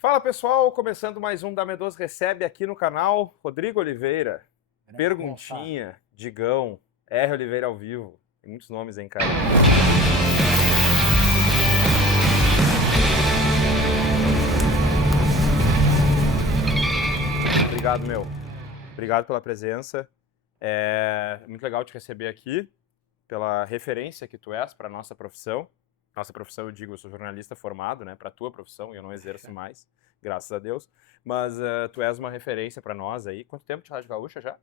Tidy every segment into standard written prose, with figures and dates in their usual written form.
Fala pessoal, começando mais um da Medos Recebe aqui no canal. Rodrigo Oliveira, Perguntinha, Digão, R. Oliveira ao vivo. Tem muitos nomes, hein, cara? Obrigado, meu. Obrigado pela presença. É muito legal te receber aqui, pela referência que tu és para a nossa profissão. Nossa profissão, eu digo, eu sou jornalista formado, né, para a tua profissão, e eu não exerço mais, graças a Deus. Mas tu és uma referência para nós aí. Quanto tempo de Rádio Gaúcha já?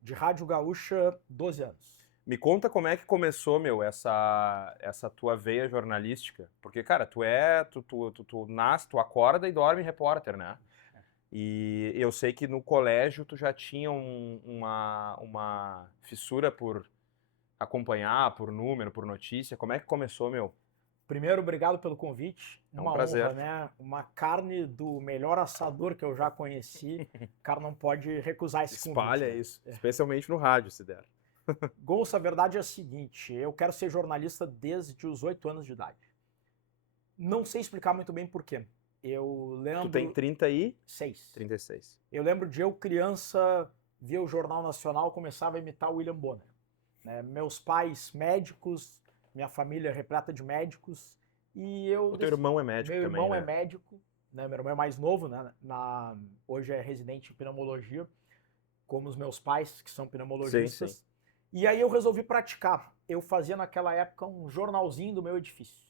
De Rádio Gaúcha, 12 anos. Me conta como é que começou, meu, essa tua veia jornalística. Porque, cara, tu nasce, tu acorda e dorme repórter, né? E eu sei que no colégio tu já tinha uma fissura por acompanhar, por número, por notícia. Como é que começou, meu? Primeiro, obrigado pelo convite. É um Uma prazer. honra, né? Uma carne do melhor assador que eu já conheci. O cara não pode recusar esse convite. Espalha né? isso, especialmente no rádio, se der. Gonçalo, a verdade é a seguinte, eu quero ser jornalista desde os 8 anos de idade. Não sei explicar muito bem por quê. Eu lembro... Tu tem 6. 36. Eu lembro de eu, criança, via o Jornal Nacional, começava a imitar o William Bonner. Né? Meus pais, médicos, minha família repleta de médicos, e eu... O teu irmão é médico Meu também, irmão né? é médico, né? Meu irmão é mais novo, né? Hoje é residente em pneumologia, como os meus pais, que são pneumologistas. Sim. E aí eu resolvi praticar. Eu fazia naquela época um jornalzinho do meu edifício,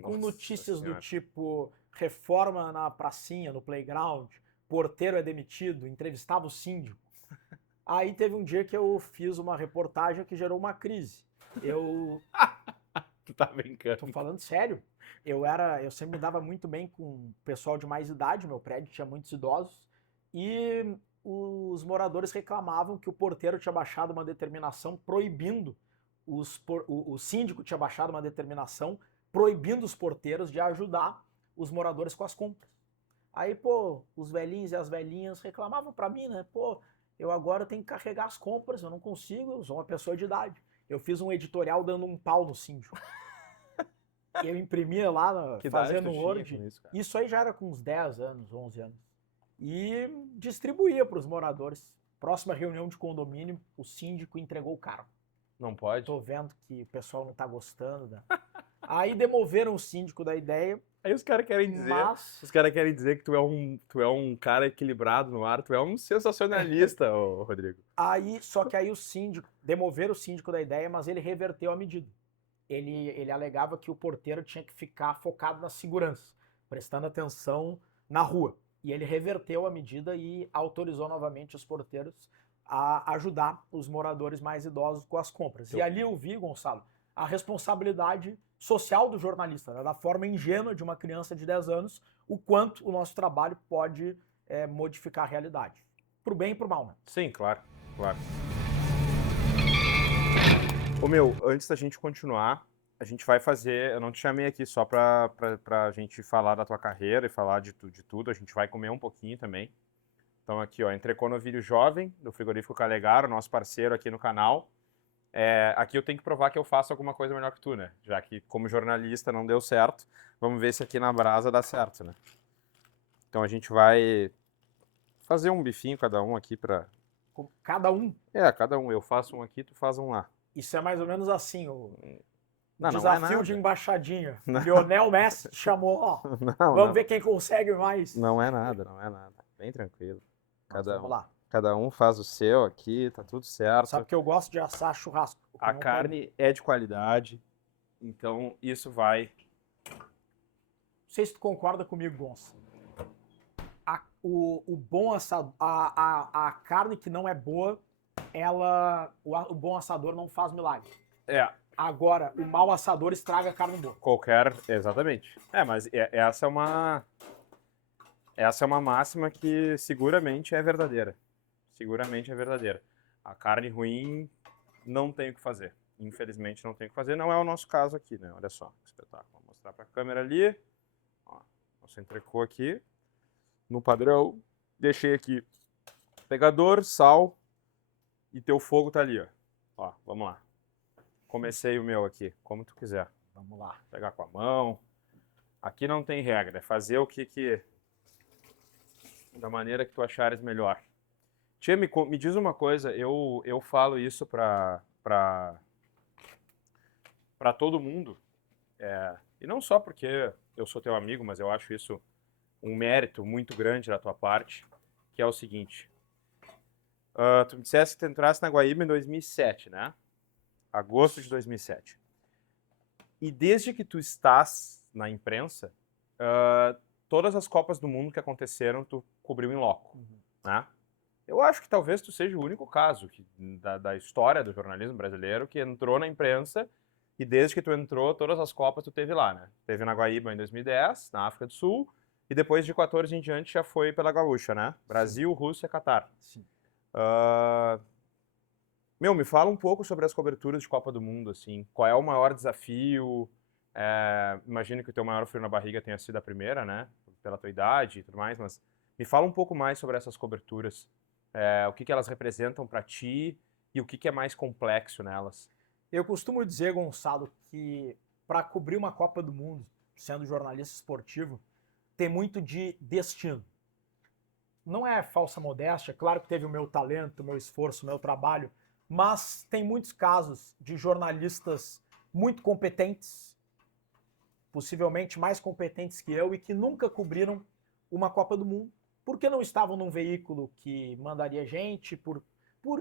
com Nossa notícias Senhora. do tipo reforma na pracinha, no playground, porteiro é demitido, entrevistava o síndico. Aí teve um dia que eu fiz uma reportagem que gerou uma crise. Eu Tu tá brincando. tô falando sério. Eu sempre me dava muito bem com o pessoal de mais idade, meu prédio tinha muitos idosos, e os moradores reclamavam que o porteiro tinha baixado uma determinação proibindo o síndico tinha baixado uma determinação proibindo os porteiros de ajudar os moradores com as compras. Aí, pô, os velhinhos e as velhinhas reclamavam pra mim, né? Pô, eu agora tenho que carregar as compras, eu não consigo, eu sou uma pessoa de idade. Eu fiz um editorial dando um pau no síndico. Eu imprimia lá, Que idade fazendo tu um tinha Word. com isso, cara? Isso aí já era com uns 10 anos, 11 anos. E distribuía para os moradores. Próxima reunião de condomínio, o síndico entregou o carro. Não pode? Tô vendo que o pessoal não tá gostando. Né? Aí demoveram o síndico da ideia, Aí os caras querem dizer que tu é um cara equilibrado no ar, tu é um sensacionalista, ô, Rodrigo. Só que aí demoveram o síndico da ideia, mas ele reverteu a medida. Ele alegava que o porteiro tinha que ficar focado na segurança, prestando atenção na rua. E ele reverteu a medida e autorizou novamente os porteiros a ajudar os moradores mais idosos com as compras. E ali eu vi, Gonçalo, a responsabilidade social do jornalista, né? Da forma ingênua de uma criança de 10 anos, o quanto o nosso trabalho pode modificar a realidade. Pro bem e pro mal, né? Sim, claro. Ô meu, antes da gente continuar, a gente vai fazer, eu não te chamei aqui só pra gente falar da tua carreira e falar de tudo, a gente vai comer um pouquinho também. Então aqui, ó, entrecô novilho jovem, do frigorífico Calegaro, nosso parceiro aqui no canal. Aqui eu tenho que provar que eu faço alguma coisa melhor que tu, né? Já que como jornalista não deu certo, vamos ver se aqui na brasa dá certo, né? Então a gente vai fazer um bifinho cada um aqui pra... Cada um? Cada um. Eu faço um aqui, tu faz um lá. Isso é mais ou menos assim, o Não, desafio não é de nada. embaixadinha. Lionel Messi te chamou, ó. Não, Vamos ver quem consegue mais. Não é nada. Bem tranquilo. Vamos lá. Cada um faz o seu aqui, tá tudo certo. Sabe que eu gosto de assar churrasco. A carne é de qualidade, então isso vai... Não sei se tu concorda comigo, Gonçalo. O bom assador, a carne que não é boa, o bom assador não faz milagre. Agora, o mau assador estraga a carne boa. Exatamente. Mas essa é uma máxima que seguramente é verdadeira. A carne ruim não tem o que fazer. Infelizmente não tem o que fazer. Não é o nosso caso aqui, né? Olha só, que espetáculo. Vou mostrar pra câmera ali. Ó, nosso entrecô aqui. No padrão. Deixei aqui pegador, sal e teu fogo tá ali, ó. Vamos lá. Comecei o meu aqui, como tu quiser. Vamos lá. Pegar com a mão. Aqui não tem regra, é fazer o que da maneira que tu achares melhor. Tia, me diz uma coisa, eu falo isso pra todo mundo, e não só porque eu sou teu amigo, mas eu acho isso um mérito muito grande da tua parte, que é o seguinte. Tu me disseste que tu entrasse na Guaíba em 2007, né? Agosto de 2007. E desde que tu estás na imprensa, todas as Copas do Mundo que aconteceram, tu cobriu em loco, né? Eu acho que talvez tu seja o único caso da história do jornalismo brasileiro que entrou na imprensa e desde que tu entrou, todas as Copas tu teve lá, né? Teve na Guaíba em 2010, na África do Sul, e depois de 14 em diante já foi pela Gaúcha, né? Brasil, Rússia, Catar. Sim. Me fala um pouco sobre as coberturas de Copa do Mundo, assim. Qual é o maior desafio? Imagino que o teu maior frio na barriga tenha sido a primeira, né? Pela tua idade e tudo mais, mas me fala um pouco mais sobre essas coberturas. O que elas representam para ti e o que é mais complexo nelas. Eu costumo dizer, Gonçalo, que para cobrir uma Copa do Mundo, sendo jornalista esportivo, tem muito de destino. Não é falsa modéstia, claro que teve o meu talento, o meu esforço, o meu trabalho, mas tem muitos casos de jornalistas muito competentes, possivelmente mais competentes que eu, e que nunca cobriram uma Copa do Mundo, porque não estavam num veículo que mandaria gente, por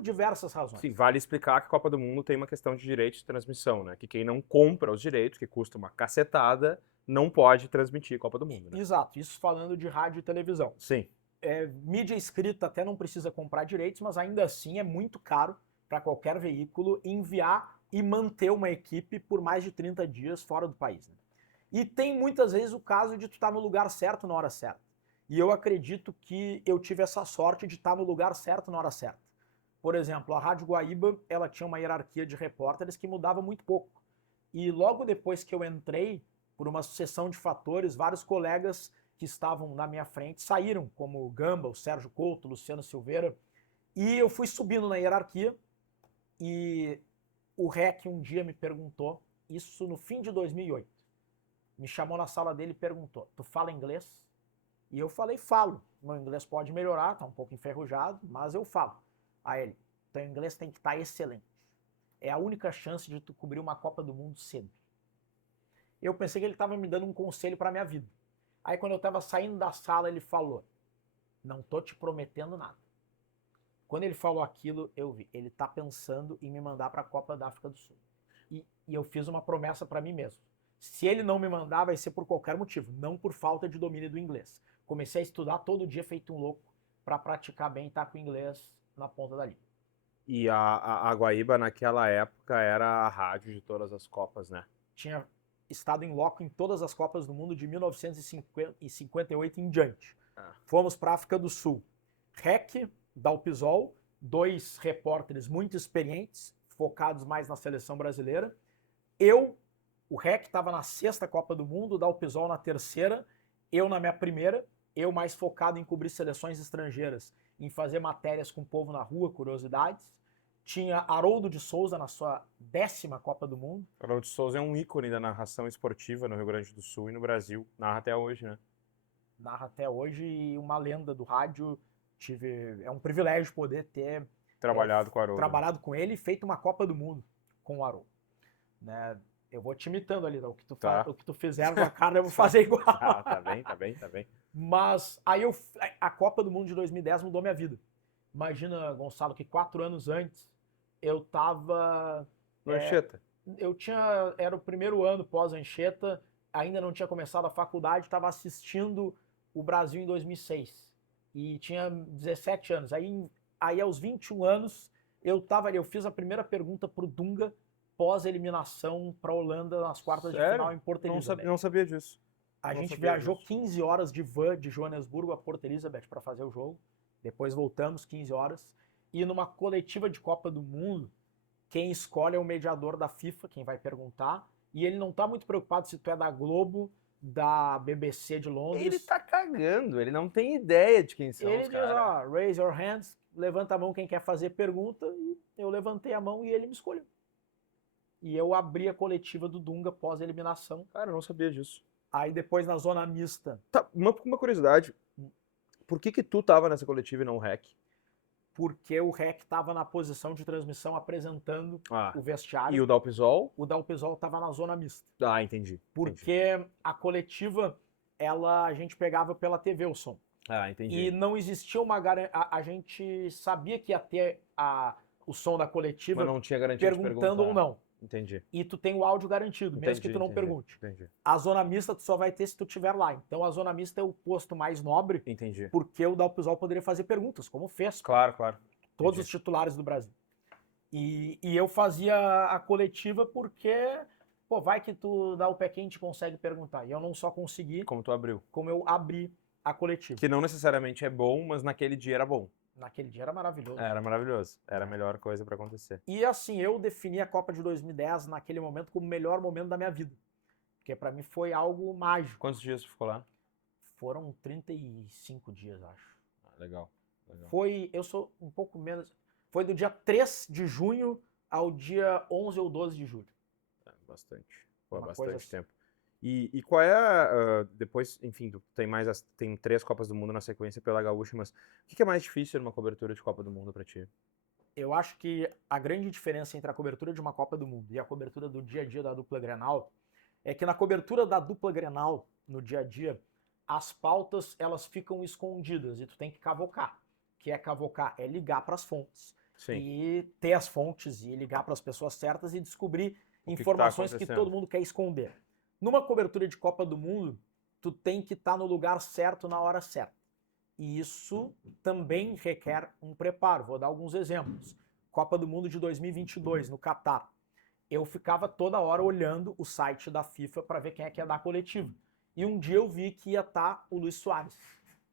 diversas razões. Sim, vale explicar que a Copa do Mundo tem uma questão de direitos de transmissão, né? Que quem não compra os direitos, que custa uma cacetada, não pode transmitir a Copa do Mundo, né? Exato, isso falando de rádio e televisão. Sim. Mídia escrita até não precisa comprar direitos, mas ainda assim é muito caro para qualquer veículo enviar e manter uma equipe por mais de 30 dias fora do país. Né? E tem muitas vezes o caso de tu estar no lugar certo na hora certa. E eu acredito que eu tive essa sorte de estar no lugar certo na hora certa. Por exemplo, a Rádio Guaíba, ela tinha uma hierarquia de repórteres que mudava muito pouco. E logo depois que eu entrei, por uma sucessão de fatores, vários colegas que estavam na minha frente saíram, como o Gamba, o Sérgio Couto, o Luciano Silveira, e eu fui subindo na hierarquia e o REC um dia me perguntou, isso no fim de 2008, me chamou na sala dele e perguntou, tu fala inglês? E eu falei, falo, meu inglês pode melhorar, tá um pouco enferrujado, mas eu falo. Aí ele, teu inglês tem que estar excelente, é a única chance de tu cobrir uma Copa do Mundo cedo. Eu pensei que ele estava me dando um conselho para minha vida. Aí quando eu estava saindo da sala, ele falou, não tô te prometendo nada. Quando ele falou aquilo, eu vi, ele tá pensando em me mandar para a Copa da África do Sul. E eu fiz uma promessa para mim mesmo. Se ele não me mandar, vai ser por qualquer motivo, não por falta de domínio do inglês. Comecei a estudar todo dia feito um louco para praticar bem e estar com o inglês na ponta da língua. E a Guaíba naquela época era a rádio de todas as Copas, né? Tinha estado em loco em todas as Copas do Mundo de 1958 em diante. Fomos para a África do Sul. REC, Dalpisol, 2 repórteres muito experientes, focados mais na seleção brasileira. O REC estava na 6ª Copa do Mundo, o Dalpisol na 3ª, eu na minha primeira, eu mais focado em cobrir seleções estrangeiras, em fazer matérias com o povo na rua, curiosidades. Tinha Haroldo de Souza na sua 10ª Copa do Mundo. Haroldo de Souza é um ícone da narração esportiva no Rio Grande do Sul e no Brasil. Narra até hoje, né? Narra até hoje e uma lenda do rádio. É um privilégio poder ter trabalhado com o Haroldo. Trabalhado com ele e feito uma Copa do Mundo com o Haroldo. Né? Eu vou te imitando ali, o que tu fizer com a cara eu vou fazer igual. Tá bem. Mas aí a Copa do Mundo de 2010 mudou minha vida. Imagina, Gonçalo, que 4 anos antes eu tava... Anchieta. Era o primeiro ano pós-Anchieta, ainda não tinha começado a faculdade, estava assistindo o Brasil em 2006. E tinha 17 anos. Aí aos 21 anos, eu tava ali, eu fiz a primeira pergunta pro Dunga pós-eliminação para a Holanda nas quartas de final em Port Elizabeth. Não sabia disso. A gente viajou 15 horas de van de Joanesburgo a Port Elizabeth para fazer o jogo. Depois voltamos 15 horas. E numa coletiva de Copa do Mundo, quem escolhe é o mediador da FIFA, quem vai perguntar. E ele não tá muito preocupado se tu é da Globo, da BBC de Londres. Ele tá cagando, ele não tem ideia de quem são os caras. Ele diz, ó, raise your hands, levanta a mão quem quer fazer pergunta. E eu levantei a mão e ele me escolheu. E eu abri a coletiva do Dunga pós-eliminação. Cara, eu não sabia disso. Aí depois na zona mista... Tá, uma curiosidade. Por que tu tava nessa coletiva e não o REC? Porque o REC estava na posição de transmissão apresentando o vestiário. E o Dalpisol? O Dalpisol estava na zona mista. Ah, entendi. Porque a coletiva, a gente pegava pela TV o som. Ah, entendi. E não existia uma garantia. A gente sabia que ia ter o som da coletiva, mas não tinha garantia perguntando ou não. Entendi. E tu tem o áudio garantido, mesmo que tu não pergunte. Entendi. A zona mista tu só vai ter se tu estiver lá. Então a zona mista é o posto mais nobre. Entendi. Porque o Dalpisol poderia fazer perguntas, como fez. Claro. Todos os titulares do Brasil. E eu fazia a coletiva porque, pô, vai que tu dá o pé quente e consegue perguntar. E eu não só consegui. Como tu abriu. Como eu abri a coletiva. Que não necessariamente é bom, mas naquele dia era bom. Naquele dia era maravilhoso. Era maravilhoso. Era a melhor coisa pra acontecer. E assim, eu defini a Copa de 2010 naquele momento como o melhor momento da minha vida. Porque pra mim foi algo mágico. Quantos dias tu ficou lá? Foram 35 dias, acho. Legal. Eu sou um pouco menos... Foi do dia 3 de junho ao dia 11 ou 12 de julho. Bastante. Pô, Uma bastante coisa tempo. E qual é depois, enfim, tem 3 Copas do Mundo na sequência pela Gaúcha, mas o que é mais difícil numa cobertura de Copa do Mundo pra ti? Eu acho que a grande diferença entre a cobertura de uma Copa do Mundo e a cobertura do dia a dia da dupla Grenal é que na cobertura da dupla Grenal, no dia a dia, as pautas elas ficam escondidas e tu tem que cavocar. O que é cavocar? É ligar para as fontes. Sim. E ter as fontes e ligar para as pessoas certas e descobrir informações que todo mundo quer esconder. Numa cobertura de Copa do Mundo, tu tem que estar no lugar certo na hora certa. E isso também requer um preparo. Vou dar alguns exemplos. Copa do Mundo de 2022, no Catar. Eu ficava toda hora olhando o site da FIFA para ver quem é que ia dar coletivo. E um dia eu vi que ia estar o Luis Soares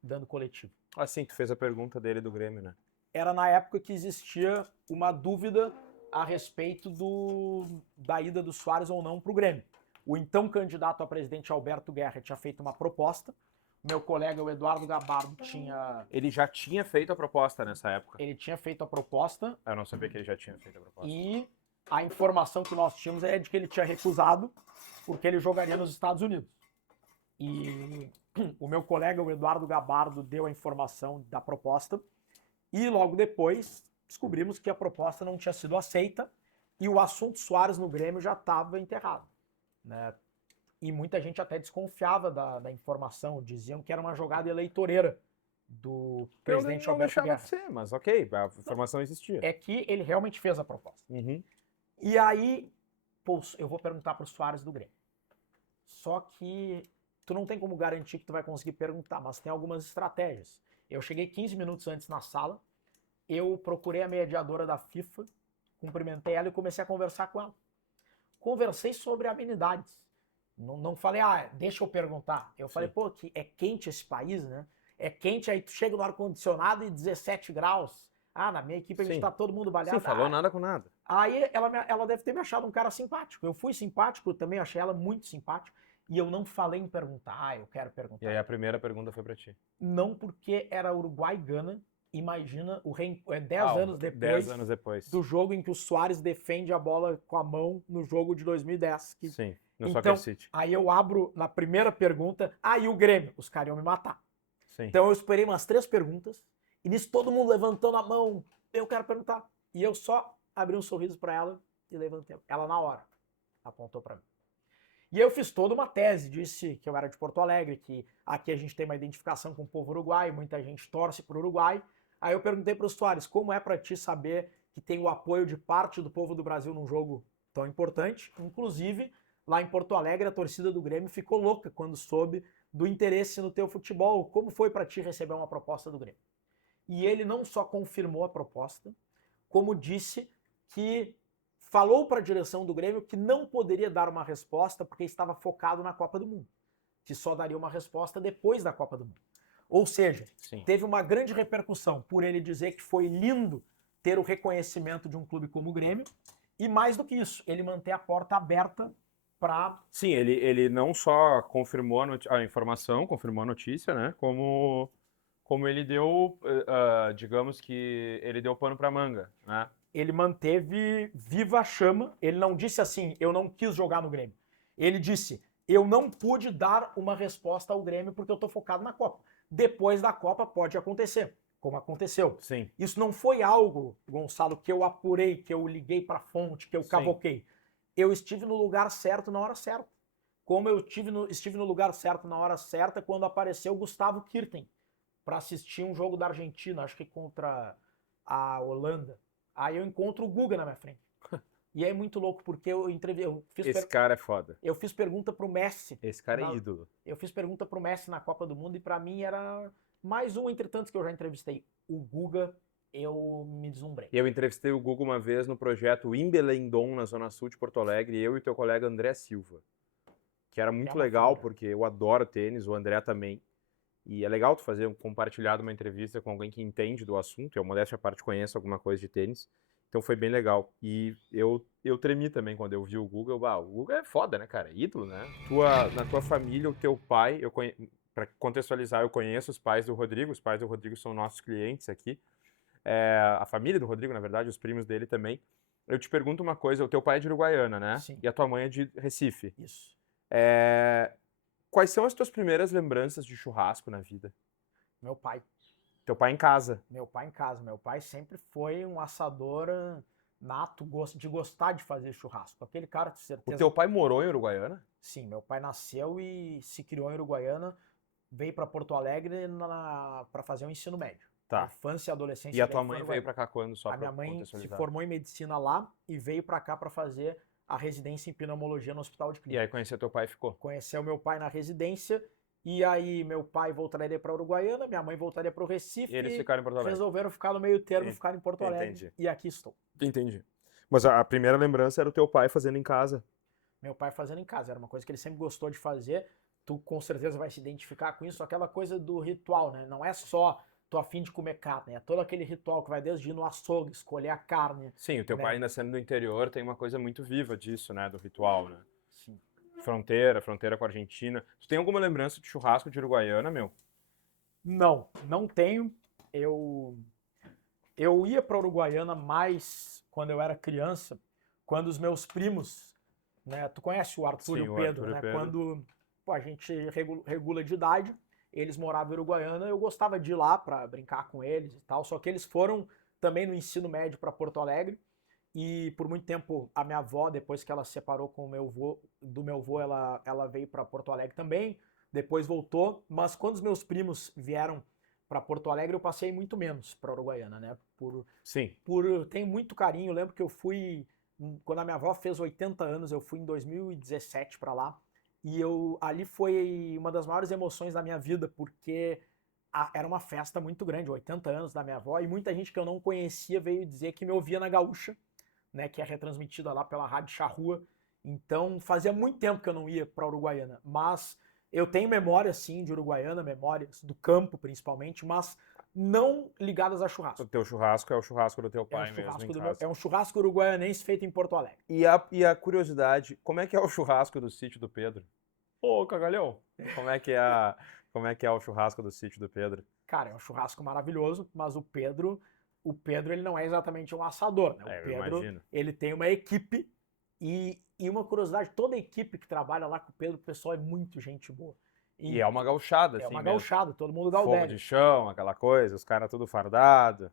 dando coletivo. Ah, sim, tu fez a pergunta dele do Grêmio, né? Era na época que existia uma dúvida a respeito da ida do Soares ou não para o Grêmio. O então candidato a presidente Alberto Guerra tinha feito uma proposta. Meu colega, o Eduardo Gabardo, tinha... Ele já tinha feito a proposta nessa época? Ele tinha feito a proposta. Eu não sabia que ele já tinha feito a proposta. E a informação que nós tínhamos é de que ele tinha recusado porque ele jogaria nos Estados Unidos. E o meu colega, o Eduardo Gabardo, deu a informação da proposta. E logo depois descobrimos que a proposta não tinha sido aceita e o assunto Soares no Grêmio já estava enterrado, né? E muita gente até desconfiava da informação, diziam que era uma jogada eleitoreira do presidente Alberto Guerra. De ser, mas ok, a informação existia. É que ele realmente fez a proposta. Uhum. E aí, pô, eu vou perguntar para o Soares do Grêmio. Só que tu não tem como garantir que tu vai conseguir perguntar, mas tem algumas estratégias. Eu cheguei 15 minutos antes na sala, eu procurei a mediadora da FIFA, cumprimentei ela e comecei a conversar com ela. Conversei sobre amenidades. Não falei, deixa eu perguntar. Eu falei, pô, que é quente esse país, né? É quente, aí tu chega no ar-condicionado e 17 graus. Na minha equipe a gente tá todo mundo baleado. Sim, falou nada com nada. Aí ela deve ter me achado um cara simpático. Eu fui simpático, também achei ela muito simpática. E eu não falei em perguntar, eu quero perguntar. E aí a primeira pergunta foi pra ti? Não, porque era Uruguai e Gana. Imagina, 10 anos depois do jogo em que o Soares defende a bola com a mão no jogo de 2010. Sim, no então, Soccer City. Aí eu abro na primeira pergunta, e o Grêmio? Os caras iam me matar. Sim. Então eu esperei umas 3 perguntas, e nisso todo mundo levantando a mão, eu quero perguntar. E eu só abri um sorriso para ela e levantei. Ela na hora apontou para mim. E eu fiz toda uma tese, disse que eu era de Porto Alegre, que aqui a gente tem uma identificação com o povo uruguaio, muita gente torce pro Uruguai. Aí eu perguntei para o Soares, como é para ti saber que tem o apoio de parte do povo do Brasil num jogo tão importante? Inclusive, lá em Porto Alegre, a torcida do Grêmio ficou louca quando soube do interesse no teu futebol. Como foi para ti receber uma proposta do Grêmio? E ele não só confirmou a proposta, como disse que falou para a direção do Grêmio que não poderia dar uma resposta porque estava focado na Copa do Mundo, que só daria uma resposta depois da Copa do Mundo. Ou seja, teve uma grande repercussão por ele dizer que foi lindo ter o reconhecimento de um clube como o Grêmio e, mais do que isso, ele manter a porta aberta para... Sim, ele não só confirmou a informação, confirmou a notícia, né? Como ele deu, digamos que ele deu pano para manga, né? Ele manteve viva a chama, ele não disse assim, eu não quis jogar no Grêmio. Ele disse, eu não pude dar uma resposta ao Grêmio porque eu tô focado na Copa. Depois da Copa pode acontecer, como aconteceu. Sim. Isso não foi algo, Gonçalo, que eu apurei, que eu liguei para a fonte, que eu cavoquei. Eu estive no lugar certo na hora certa. Como eu estive no lugar certo na hora certa quando apareceu o Gustavo Kirten para assistir um jogo da Argentina, acho que contra a Holanda. Aí eu encontro o Guga na minha frente. E é muito louco, porque Esse cara é foda. eu fiz pergunta pro Messi. Esse cara é ídolo. Eu fiz pergunta pro Messi na Copa do Mundo e para mim era mais um entre tantos que eu já entrevistei. O Guga, eu me deslumbrei. Eu entrevistei o Guga uma vez no projeto Wimbledon, na Zona Sul de Porto Alegre, eu e teu colega André Silva. Que era muito legal, figura. Porque eu adoro tênis, o André também. E é legal tu fazer compartilhar uma entrevista com alguém que entende do assunto. Eu, modéstia à parte, conheço alguma coisa de tênis. Então foi bem legal. E eu tremi também quando eu vi o Guga. O Guga é foda, né, cara? Ídolo, né? Na tua família, o teu pai, para contextualizar, eu conheço os pais do Rodrigo. Os pais do Rodrigo são nossos clientes aqui. A família do Rodrigo, na verdade, os primos dele também. Eu te pergunto uma coisa, o teu pai é de Uruguaiana, né? Sim. E a tua mãe é de Recife. Isso. Quais são as tuas primeiras lembranças de churrasco na vida? Meu pai. Teu pai em casa? Meu pai em casa. Meu pai sempre foi um assador nato, de gostar de fazer churrasco. Aquele cara, de certeza... O teu pai morou em Uruguaiana? Sim, meu pai nasceu e se criou em Uruguaiana, veio para Porto Alegre para fazer o ensino médio. Tá. A infância e a adolescência. E a tua mãe veio para cá quando? Só a minha mãe se formou em medicina lá e veio para cá para fazer a residência em pneumologia no Hospital de Clínica. E aí conheceu teu pai e ficou? Conheceu meu pai na residência e aí meu pai voltaria para Uruguaiana, minha mãe voltaria para o Recife. E eles ficaram em Porto Alegre? Resolveram ficar no meio termo, ficar em Porto Alegre. Entendi. E aqui estou. Entendi. Mas a primeira lembrança era o teu pai fazendo em casa? Meu pai fazendo em casa, era uma coisa que ele sempre gostou de fazer. Tu com certeza vai se identificar com isso, aquela coisa do ritual, né? Não é só tô a fim de comer carne, é todo aquele ritual que vai desde ir no açougue, escolher a carne. Sim, o teu pai ainda sendo do interior tem uma coisa muito viva disso, né? Do ritual, né? Sim. Fronteira com a Argentina. Tu tem alguma lembrança de churrasco de Uruguaiana, meu? Não tenho. Eu ia para Uruguaiana mais quando eu era criança, quando os meus primos, né? Tu conhece o Arthur e o Pedro, né? Quando a gente regula de idade, eles moravam em Uruguaiana, eu gostava de ir lá para brincar com eles e tal, só que eles foram também no ensino médio para Porto Alegre e por muito tempo a minha avó, depois que ela se separou com do meu avô, ela veio para Porto Alegre também, depois voltou, mas quando os meus primos vieram para Porto Alegre eu passei muito menos para Uruguaiana, né? Tenho muito carinho, eu lembro que eu fui, quando a minha avó fez 80 anos, eu fui em 2017 para lá. E ali foi uma das maiores emoções da minha vida, porque era uma festa muito grande, 80 anos da minha avó, e muita gente que eu não conhecia veio dizer que me ouvia na Gaúcha, né, que é retransmitida lá pela Rádio Charrua. Então fazia muito tempo que eu não ia para Uruguaiana, mas eu tenho memórias sim de Uruguaiana, memórias do campo principalmente, mas não ligadas a churrasco. O teu churrasco é o churrasco do teu pai mesmo em casa. É um churrasco uruguaianense feito em Porto Alegre. E a curiosidade, como é que é o churrasco do sítio do Pedro? Ô, cagalhão! Como é que é o churrasco do sítio do Pedro? Cara, é um churrasco maravilhoso, mas o Pedro ele não é exatamente um assador, né? O Pedro, ele tem uma equipe e uma curiosidade, toda a equipe que trabalha lá com o Pedro, o pessoal é muito gente boa. E é uma gauchada, assim. É uma gauchada, todo mundo gaudério. Fogo de chão, aquela coisa, os caras tudo fardado.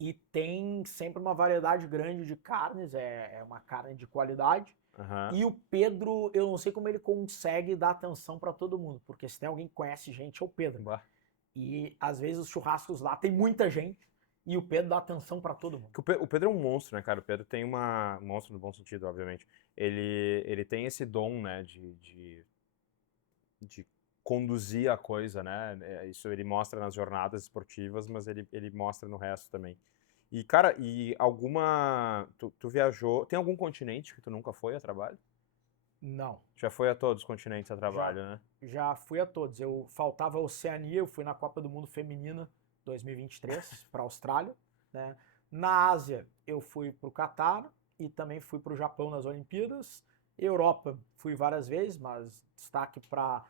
E tem sempre uma variedade grande de carnes, é uma carne de qualidade. Uhum. E o Pedro, eu não sei como ele consegue dar atenção para todo mundo, porque se tem alguém que conhece gente, é o Pedro. Bah. E às vezes os churrascos lá tem muita gente e o Pedro dá atenção para todo mundo. O Pedro é um monstro, né, cara? O Pedro tem um monstro no bom sentido, obviamente. Ele tem esse dom, né, de conduzir a coisa, né? Isso ele mostra nas jornadas esportivas, mas ele mostra no resto também. E, cara, tu viajou... Tem algum continente que tu nunca foi a trabalho? Não. Já foi a todos os continentes a trabalho, né? Já fui a todos. Faltava a Oceania, eu fui na Copa do Mundo Feminina 2023 para a Austrália, né? Na Ásia, eu fui para o Catar e também fui para o Japão nas Olimpíadas. Europa, fui várias vezes, mas destaque para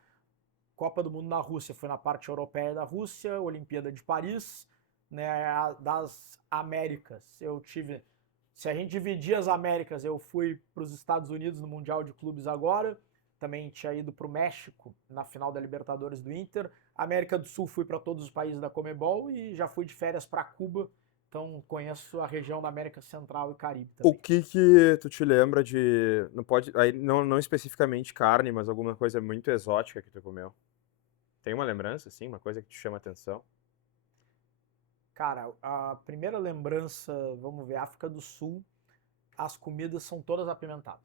Copa do Mundo na Rússia, fui na parte europeia da Rússia, Olimpíada de Paris, né, das Américas. Se a gente dividir as Américas, eu fui para os Estados Unidos no Mundial de Clubes agora, também tinha ido para o México na final da Libertadores do Inter. América do Sul fui para todos os países da Conmebol e já fui de férias para Cuba. Então conheço a região da América Central e Caribe O também. que tu te lembra de... Não pode... Aí, não especificamente carne, mas alguma coisa muito exótica que tu comeu? Tem uma lembrança, assim? Uma coisa que te chama atenção? Cara, a primeira lembrança, vamos ver, África do Sul, as comidas são todas apimentadas.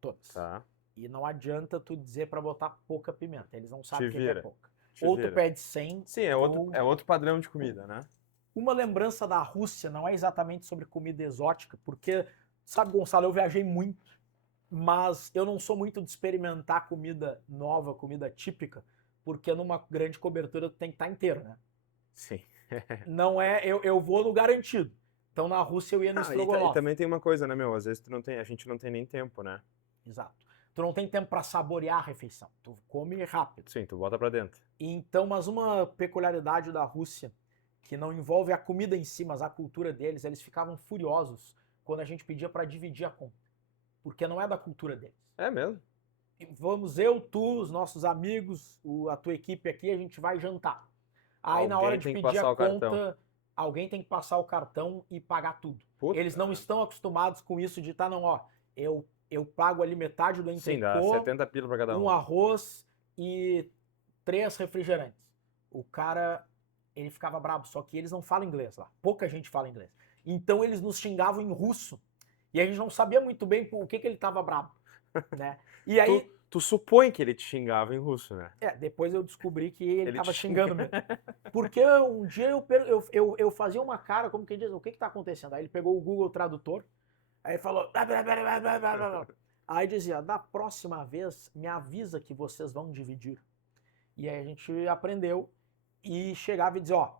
Todas. Tá. E não adianta tu dizer para botar pouca pimenta. Eles não sabem Te o que é vira. pouca. Te Ou tu vira. pede 100. Sim, é outro padrão de comida, né? Uma lembrança da Rússia não é exatamente sobre comida exótica, porque, sabe, Gonçalo, eu viajei muito, mas eu não sou muito de experimentar comida nova, comida típica, porque numa grande cobertura tu tem que estar inteiro, né? Sim. Não é, eu vou no garantido. Então na Rússia eu ia no E estrogonofe. também tem uma coisa, né, meu? Às vezes a gente não tem nem tempo, né? Exato. Tu não tem tempo para saborear a refeição. Tu come rápido. Sim, tu bota pra dentro. Então, mas uma peculiaridade da Rússia, que não envolve a comida em si, mas a cultura deles, eles ficavam furiosos quando a gente pedia para dividir a conta. Porque não é da cultura deles. É mesmo? Vamos eu, tu, os nossos amigos, a tua equipe aqui, a gente vai jantar. Aí na hora Alguém de tem que pedir a passar o cartão. conta, alguém tem que passar o cartão e pagar tudo. Puta. Eles não estão acostumados com isso de tá, não, ó, eu pago ali metade do Sim, dá entrecô, 70 pila pra cada um. um arroz e 3 refrigerantes. O cara, ele ficava brabo, só que eles não falam inglês lá. Pouca gente fala inglês. Então eles nos xingavam em russo. E a gente não sabia muito bem por que ele tava brabo, né? E aí... Tu supõe que ele te xingava em russo, né? depois eu descobri que ele tava te xingando mesmo. Porque um dia eu fazia uma cara, como quem diz, o que tá acontecendo? Aí ele pegou o Google Tradutor, aí ele falou... Aí dizia, da próxima vez, me avisa que vocês vão dividir. E aí a gente aprendeu e chegava e dizia, ó,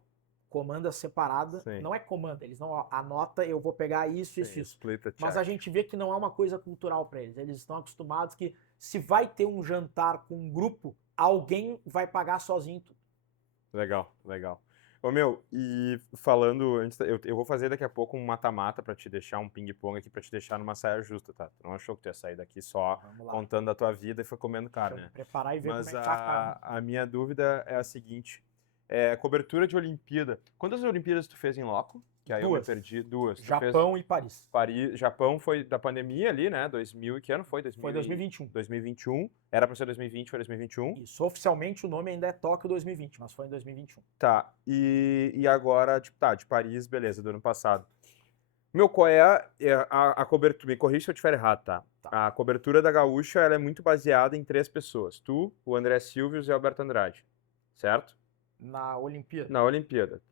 comanda separada. Sim. Não é comanda, eles não, ó, anota, eu vou pegar isso, isso, isso. Split the Mas check. a gente vê que não é uma coisa cultural para eles. Eles estão acostumados que se vai ter um jantar com um grupo, alguém vai pagar sozinho tudo. Legal, legal. Ô meu, e falando, eu vou fazer daqui a pouco um mata-mata pra te deixar, um ping-pong aqui pra te deixar numa saia justa, tá? Tu não achou que tu ia sair daqui só contando a tua vida e foi comendo carne, né? Preparar e ver Mas como é que tá a carne. a minha dúvida é a seguinte, cobertura de Olimpíada. Quantas Olimpíadas tu fez em loco? Que aí eu me perdi. Duas. Japão e Paris. Japão foi da pandemia ali, né? 2000 e que ano foi? Foi 2021. 2021. Era pra ser 2020, foi 2021. Isso, oficialmente o nome ainda é Tóquio 2020, mas foi em 2021. Tá, e agora, tipo, de Paris, beleza, do ano passado. Meu, qual é a cobertura? Me corrija se eu estiver errado, tá? A cobertura da Gaúcha, ela é muito baseada em 3 pessoas. Tu, o André Silva e o Zé Alberto Andrade, certo? Na Olimpíada. Na Olimpíada.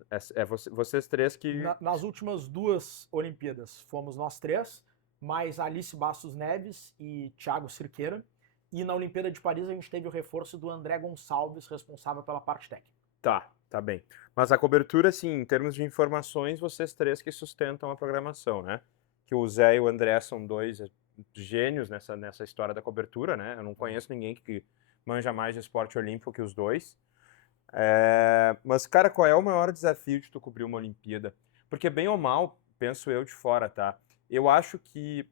Vocês 3 que... Nas últimas 2 Olimpíadas fomos nós 3, mais Alice Bastos Neves e Thiago Cirqueira. E na Olimpíada de Paris a gente teve o reforço do André Gonçalves, responsável pela parte técnica. Tá bem. Mas a cobertura, assim, em termos de informações, vocês 3 que sustentam a programação, né? Que o Zé e o André são 2 gênios nessa história da cobertura, né? Eu não conheço ninguém que manja mais de esporte olímpico que os 2. Mas, cara, qual é o maior desafio de tu cobrir uma Olimpíada? Porque, bem ou mal, penso eu de fora, tá? Eu acho que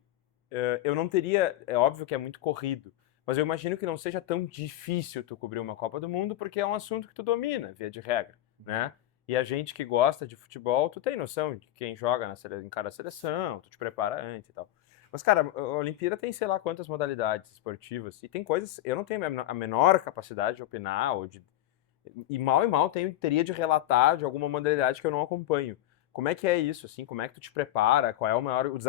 eu não teria... É óbvio que é muito corrido, mas eu imagino que não seja tão difícil tu cobrir uma Copa do Mundo, porque é um assunto que tu domina, via de regra, né? E a gente que gosta de futebol, tu tem noção de quem joga em cada seleção, tu te prepara antes e tal. Mas, cara, a Olimpíada tem sei lá quantas modalidades esportivas, e tem coisas... Eu não tenho a menor capacidade de opinar, e mal teria de relatar de alguma modalidade que eu não acompanho. Como é que é isso, assim? Como é que tu te prepara? Qual é o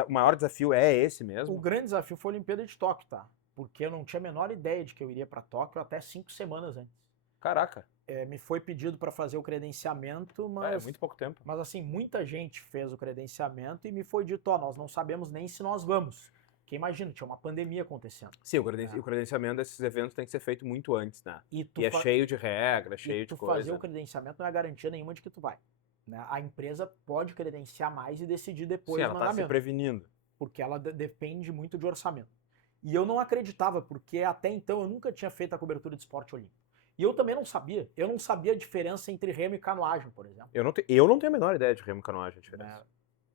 maior desafio? É esse mesmo? O grande desafio foi a Olimpíada de Tóquio, tá? Porque eu não tinha a menor ideia de que eu iria para Tóquio até 5 semanas antes. Caraca. Me foi pedido para fazer o credenciamento, mas... É muito pouco tempo. Mas assim, muita gente fez o credenciamento e me foi dito, ó, nós não sabemos nem se nós vamos. Porque imagina, tinha uma pandemia acontecendo. Sim, o credenciamento desses eventos tem que ser feito muito antes, né? E é cheio de regras, cheio de coisa. Fazer o credenciamento não é garantia nenhuma de que tu vai. Né? A empresa pode credenciar mais e decidir depois. Sim, ela tá se prevenindo. Porque ela depende muito de orçamento. E eu não acreditava, porque até então eu nunca tinha feito a cobertura de esporte olímpico. E eu também não sabia. Eu não sabia a diferença entre remo e canoagem, por exemplo. Eu não tenho a menor ideia de remo e canoagem, a diferença.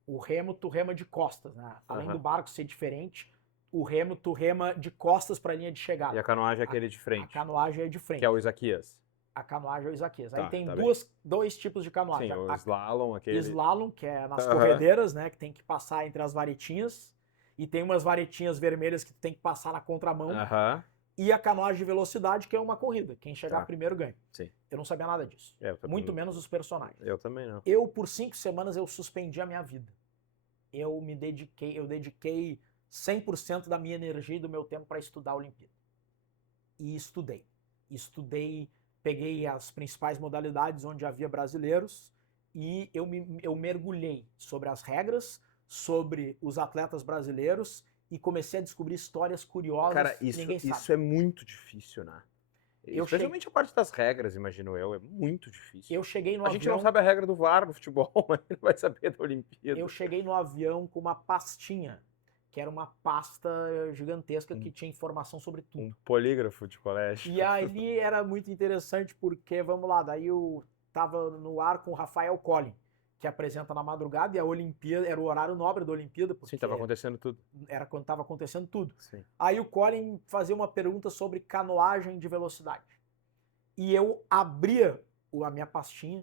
O remo, tu rema de costas, né? Além do barco ser diferente, O remo, tu rema de costas para a linha de chegada. E a canoagem é aquele de A frente, canoagem é de frente. que é o Isaquias. A canoagem é o Isaquias. Tá, Aí tem tá dois tipos de canoagem. Sim, o A slalom, aquele... slalom, que é nas Aham. corredeiras, né? Que tem que passar entre as varetinhas. E tem umas varetinhas vermelhas que tu tem que passar na contramão. Aham. E a canoagem de velocidade, que é uma corrida. Quem chegar Tá. primeiro ganha. Sim. Eu não sabia nada disso. Eu também Muito não. menos os personagens. Eu também não. Eu, por 5 semanas, eu suspendi a minha vida. Eu dediquei 100% da minha energia e do meu tempo para estudar a Olimpíada. E estudei, peguei as principais modalidades onde havia brasileiros e eu mergulhei sobre as regras, sobre os atletas brasileiros e comecei a descobrir histórias curiosas Cara, que ninguém sabe. isso é muito difícil, né? Eu Especialmente a parte das regras, imagino eu, é muito difícil. Eu cheguei no A avião... gente não sabe a regra do VAR no futebol, mas não vai saber da Olimpíada. Eu cheguei no avião com uma pastinha, que era uma pasta gigantesca que tinha informação sobre tudo. Um polígrafo de colégio. E ali era muito interessante porque, vamos lá, daí eu tava no ar com o Rafael Collin, que apresenta na madrugada, e a Olimpíada, era o horário nobre da Olimpíada, porque Sim, tava acontecendo tudo. era quando tava acontecendo tudo. Sim. Aí o Collin fazia uma pergunta sobre canoagem de velocidade. E eu abria a minha pastinha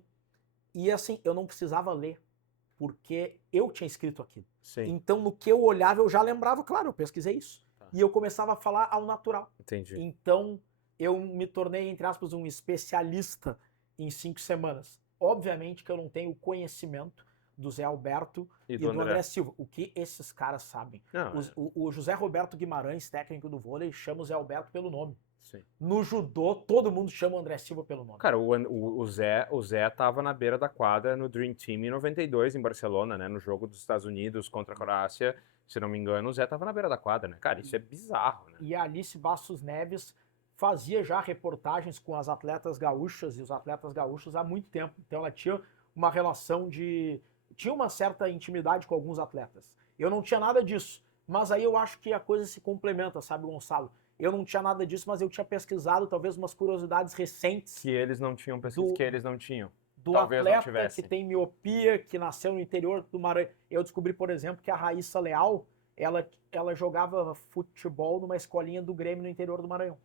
e assim, eu não precisava ler, porque eu tinha escrito aquilo. Sim. Então, no que eu olhava, eu já lembrava, claro, eu pesquisei isso. Tá. E eu começava a falar ao natural. Entendi. Então, eu me tornei, entre aspas, um especialista em 5 semanas. Obviamente que eu não tenho o conhecimento do Zé Alberto e do André Silva. O que esses caras sabem? Não, O José Roberto Guimarães, técnico do vôlei, chama o Zé Alberto pelo nome. Sim. No judô, todo mundo chama o André Silva pelo nome. Cara, o Zé tava na beira da quadra no Dream Team em 92, em Barcelona, né? No jogo dos Estados Unidos contra a Croácia. Se não me engano, o Zé tava na beira da quadra, né? Cara, isso é bizarro, né? E a Alice Bastos Neves fazia já reportagens com as atletas gaúchas e os atletas gaúchos há muito tempo. Então ela tinha uma relação tinha uma certa intimidade com alguns atletas. Eu não tinha nada disso, mas aí eu acho que a coisa se complementa, sabe, Gonçalo? Eu não tinha nada disso, mas eu tinha pesquisado talvez umas curiosidades recentes. Que eles não tinham pesquisa, que eles não tinham. Do Talvez não atleta tivessem. que tem miopia, que nasceu no interior do Maranhão. Eu descobri, por exemplo, que a Raíssa Leal, ela jogava futebol numa escolinha do Grêmio no interior do Maranhão.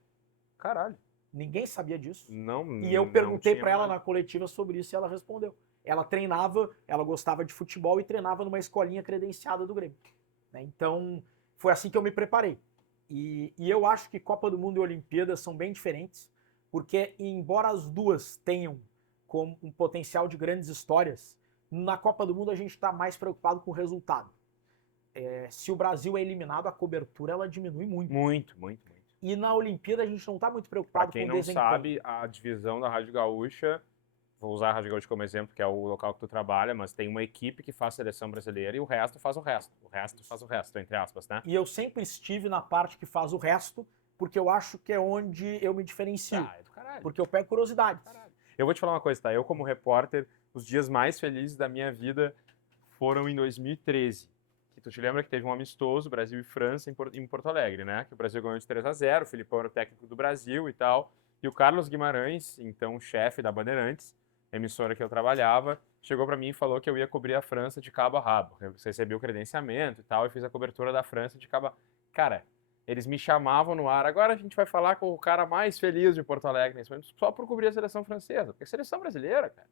Caralho. Ninguém sabia disso. Não. E eu perguntei tinha pra ela nada. na coletiva sobre isso e ela respondeu. Ela treinava, ela gostava de futebol e treinava numa escolinha credenciada do Grêmio. Né? Então, foi assim que eu me preparei. E eu acho que Copa do Mundo e Olimpíadas são bem diferentes, porque embora as duas tenham como um potencial de grandes histórias, na Copa do Mundo a gente está mais preocupado com o resultado. Se o Brasil é eliminado, a cobertura ela diminui muito. Muito. E na Olimpíada a gente não está muito preocupado Pra quem com o não desempenho. sabe, a divisão da Rádio Gaúcha, vou usar a Rádio Gaúcha como exemplo, que é o local que tu trabalha, mas tem uma equipe que faz seleção brasileira e o resto faz o resto. O resto faz o resto, entre aspas, né? E eu sempre estive na parte que faz o resto, porque eu acho que é onde eu me diferencio. É do caralho. Porque eu pego curiosidades. Eu vou te falar uma coisa, tá? Eu, como repórter, os dias mais felizes da minha vida foram em 2013. Que tu te lembra que teve um amistoso, Brasil e França, em Porto Alegre, né? Que o Brasil ganhou de 3-0, o Filipão era o técnico do Brasil e tal. E o Carlos Guimarães, então chefe da Bandeirantes, emissora que eu trabalhava, chegou pra mim e falou que eu ia cobrir a França de cabo a rabo. Eu recebi o credenciamento e tal, e fiz a cobertura da França de cabo a... Cara, eles me chamavam no ar. Agora a gente vai falar com o cara mais feliz de Porto Alegre nesse momento, só por cobrir a seleção francesa. Porque a seleção brasileira, cara,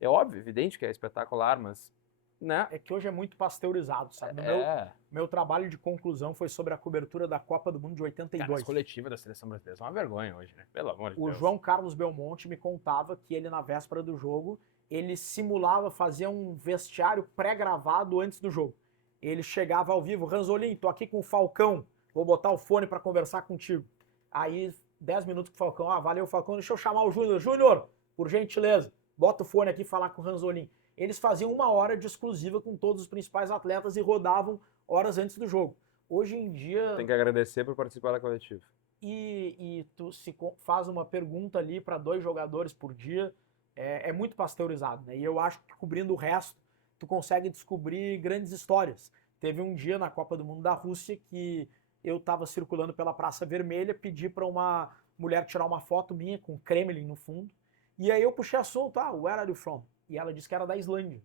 é óbvio, evidente que é espetacular, mas... Né? É que hoje é muito pasteurizado, sabe? No meu trabalho de conclusão foi sobre a cobertura da Copa do Mundo de 82. Cara, as coletivas da seleção brasileira são uma vergonha hoje, né? Pelo amor de Deus. O João Carlos Belmonte me contava que ele, na véspera do jogo, ele simulava, fazia um vestiário pré-gravado antes do jogo. Ele chegava ao vivo, Ranzolin, tô aqui com o Falcão, vou botar o fone para conversar contigo. Aí, 10 minutos com o Falcão, valeu Falcão, deixa eu chamar o Júnior. Júnior, por gentileza, bota o fone aqui e falar com o Ranzolin. Eles faziam 1 hora de exclusiva com todos os principais atletas e rodavam horas antes do jogo. Hoje em dia... Tem que agradecer por participar da coletiva. E tu se faz uma pergunta ali para 2 jogadores por dia, é muito pasteurizado, né? E eu acho que cobrindo o resto, tu consegue descobrir grandes histórias. Teve um dia na Copa do Mundo da Rússia que eu estava circulando pela Praça Vermelha, pedi para uma mulher tirar uma foto minha com Kremlin no fundo, e aí eu puxei assunto, where are you from? E ela disse que era da Islândia.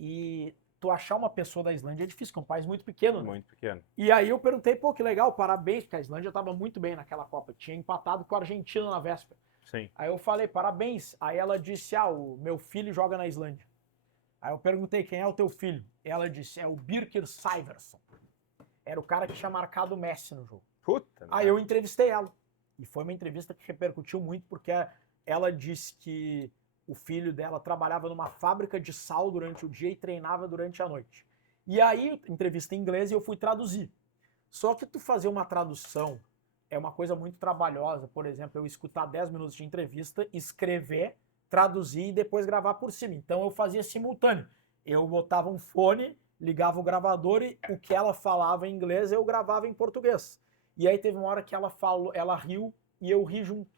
E tu achar uma pessoa da Islândia é difícil, que é um país muito pequeno, né? Muito pequeno. E aí eu perguntei, pô, que legal, parabéns, porque a Islândia estava muito bem naquela Copa, tinha empatado com a Argentina na véspera. Sim. Aí eu falei, parabéns. Aí ela disse, o meu filho joga na Islândia. Aí eu perguntei, quem é o teu filho? Ela disse, é o Birkir Sævarsson. Era o cara que tinha marcado o Messi no jogo. Puta. Aí eu entrevistei ela. E foi uma entrevista que repercutiu muito, porque ela disse que o filho dela trabalhava numa fábrica de sal durante o dia e treinava durante a noite. E aí, entrevista em inglês, e eu fui traduzir. Só que tu fazer uma tradução é uma coisa muito trabalhosa. Por exemplo, eu escutar 10 minutos de entrevista, escrever, traduzir e depois gravar por cima. Então eu fazia simultâneo. Eu botava um fone, ligava o gravador e o que ela falava em inglês eu gravava em português. E aí teve uma hora que ela falou, ela riu e eu ri junto.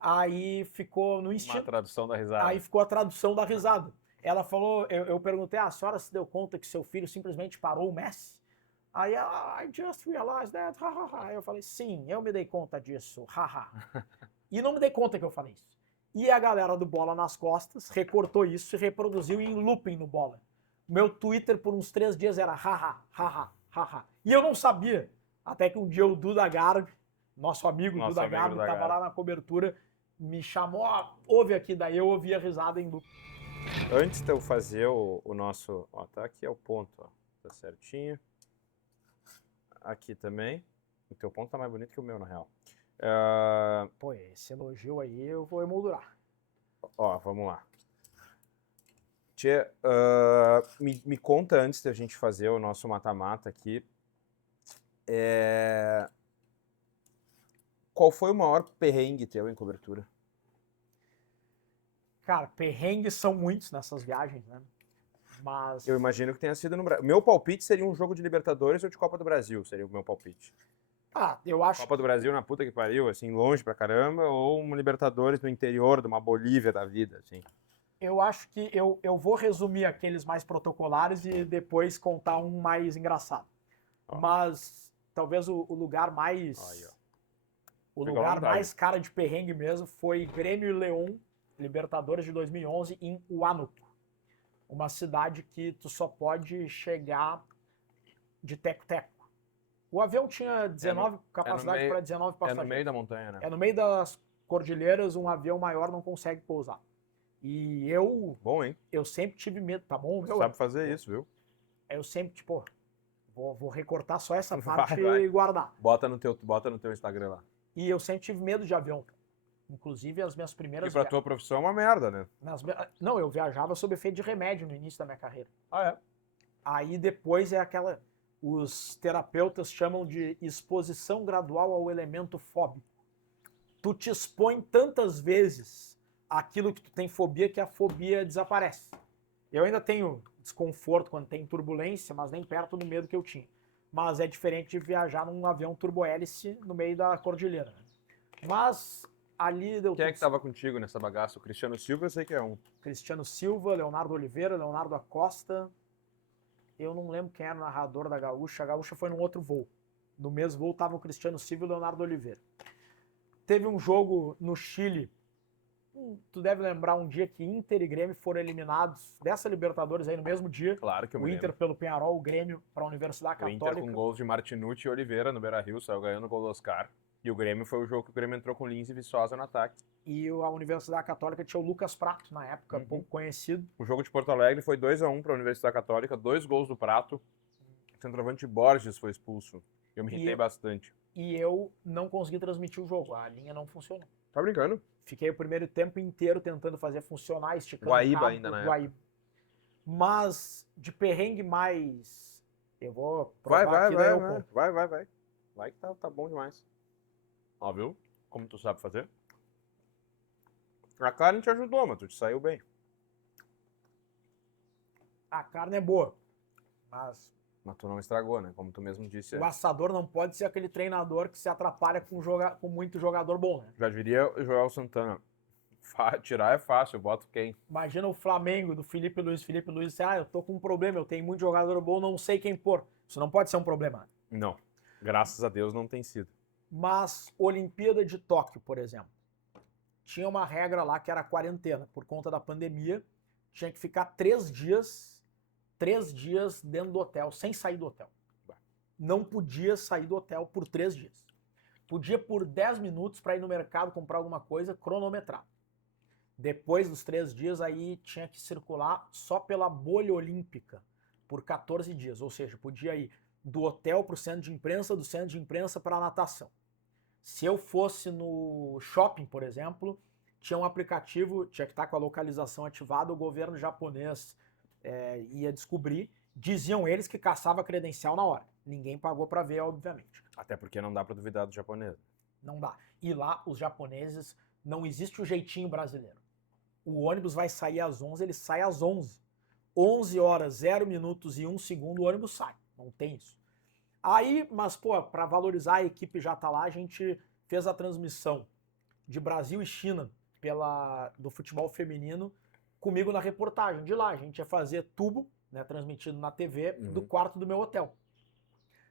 Aí ficou no instinto. Uma tradução da risada. Aí ficou a tradução da risada. Ela falou, eu perguntei, a senhora se deu conta que seu filho simplesmente parou o Messi? Aí ela, I just realized that, Aí eu falei, sim, eu me dei conta disso, E não me dei conta que eu falei isso. E a galera do Bola nas Costas recortou isso e reproduziu em looping no Bola. Meu Twitter por uns 3 dias era E eu não sabia. Até que um dia o Duda Garbi, nosso amigo Duda Garbi, tava lá na cobertura, me chamou, ouve aqui, daí eu ouvi a risada em looping. Antes de eu fazer o nosso... Ó, tá aqui é o ponto, ó. Tá certinho. Aqui também. O teu ponto tá mais bonito que o meu, na real. Pô, esse elogio aí eu vou emoldurar. Ó, vamos lá. Tchê, me conta antes da gente fazer o nosso mata-mata aqui. Qual foi o maior perrengue teu em cobertura? Cara, perrengues são muitos nessas viagens, né? Mas... Eu imagino que tenha sido no Brasil. Meu palpite seria um jogo de Libertadores ou de Copa do Brasil, seria o meu palpite. Eu acho... Copa do Brasil na puta que pariu, assim, longe pra caramba, ou uma Libertadores no interior de uma Bolívia da vida, assim. Eu acho que eu vou resumir aqueles mais protocolares e depois contar um mais engraçado. Mas talvez o lugar mais... O lugar mais cara de perrengue mesmo foi Grêmio e León, Libertadores de 2011, em Huánuco. Uma cidade que tu só pode chegar de teco-teco. O avião tinha 19 capacidade para 19 passageiros. É no meio da montanha, né? É no meio das cordilheiras, um avião maior não consegue pousar. E eu... Bom, hein? Eu sempre tive medo, tá bom? Você sabe fazer isso, viu? Eu sempre, tipo, vou recortar só essa parte e guardar. Bota no teu Instagram lá. E eu sempre tive medo de avião. Inclusive, as minhas primeiras... E pra tua profissão é uma merda, né? Não, eu viajava sob efeito de remédio no início da minha carreira. Ah, é? Aí depois é aquela... Os terapeutas chamam de exposição gradual ao elemento fóbico. Tu te expõe tantas vezes àquilo que tu tem fobia que a fobia desaparece. Eu ainda tenho desconforto quando tem turbulência, mas nem perto do medo que eu tinha. Mas é diferente de viajar num avião turbohélice no meio da cordilheira. Mas ali deu... Quem é que tava contigo nessa bagaça? O Cristiano Silva, eu sei que é um. Cristiano Silva, Leonardo Oliveira, Leonardo Acosta. Eu não lembro quem era o narrador da Gaúcha. A Gaúcha foi num outro voo. No mesmo voo estavam o Cristiano Silva e o Leonardo Oliveira. Teve um jogo no Chile. Tu deve lembrar um dia que Inter e Grêmio foram eliminados dessa Libertadores aí no mesmo dia. Claro que eu me O Inter lembro. pelo Penharol, o Grêmio para a Universidade Católica. O Inter com gols de Martinucci e Oliveira no Beira-Rio, saiu ganhando o gol do Oscar. E o Grêmio foi o jogo que o Grêmio entrou com Lins e Viçosa no ataque. E a Universidade Católica tinha o Lucas Prato, na época, pouco conhecido. O jogo de Porto Alegre foi 2-1 para a Universidade Católica, 2 gols do Prato. O centroavante Borges foi expulso. Eu me irritei bastante. E eu não consegui transmitir o jogo, a linha não funcionou. Tá brincando? Fiquei o primeiro tempo inteiro tentando fazer funcionar, esticando Guaíba cabo, ainda na Guaíba. Mas de perrengue mais... Eu vou provar aqui, daí eu conto. Vai. Vai que tá bom demais. Ó, viu? Como tu sabe fazer. A carne te ajudou, mas tu te saiu bem. A carne é boa, mas tu não estragou, né? Como tu mesmo disse. o assador não pode ser aquele treinador que se atrapalha com muito jogador bom, né? Já diria o Joel Santana. Tirar é fácil, eu boto quem? Imagina o Flamengo do Felipe Luiz. Felipe Luiz diz, eu tô com um problema, eu tenho muito jogador bom, não sei quem pôr. Isso não pode ser um problema. Não. Graças a Deus não tem sido. Mas Olimpíada de Tóquio, por exemplo, tinha uma regra lá que era a quarentena. Por conta da pandemia, tinha que ficar 3 dias 3 dias dentro do hotel, sem sair do hotel. Não podia sair do hotel por 3 dias. Podia por 10 minutos para ir no mercado comprar alguma coisa, cronometrado. Depois dos 3 dias, aí tinha que circular só pela bolha olímpica por 14 dias. Ou seja, podia ir do hotel para o centro de imprensa, do centro de imprensa para a natação. Se eu fosse no shopping, por exemplo, tinha um aplicativo, tinha que estar com a localização ativada, o governo japonês ia descobrir. Diziam eles que caçava credencial na hora. Ninguém pagou para ver, obviamente. Até porque não dá para duvidar do japonês. Não dá. E lá, os japoneses, não existe o jeitinho brasileiro. O ônibus vai sair às 11, ele sai às 11. 11 horas, 0 minutos e 1 segundo, o ônibus sai. Não tem isso. Aí, mas, pô, para valorizar a equipe já tá lá, a gente fez a transmissão de Brasil e China do futebol feminino comigo na reportagem. De lá, a gente ia fazer tubo, né, transmitido na TV, do quarto do meu hotel.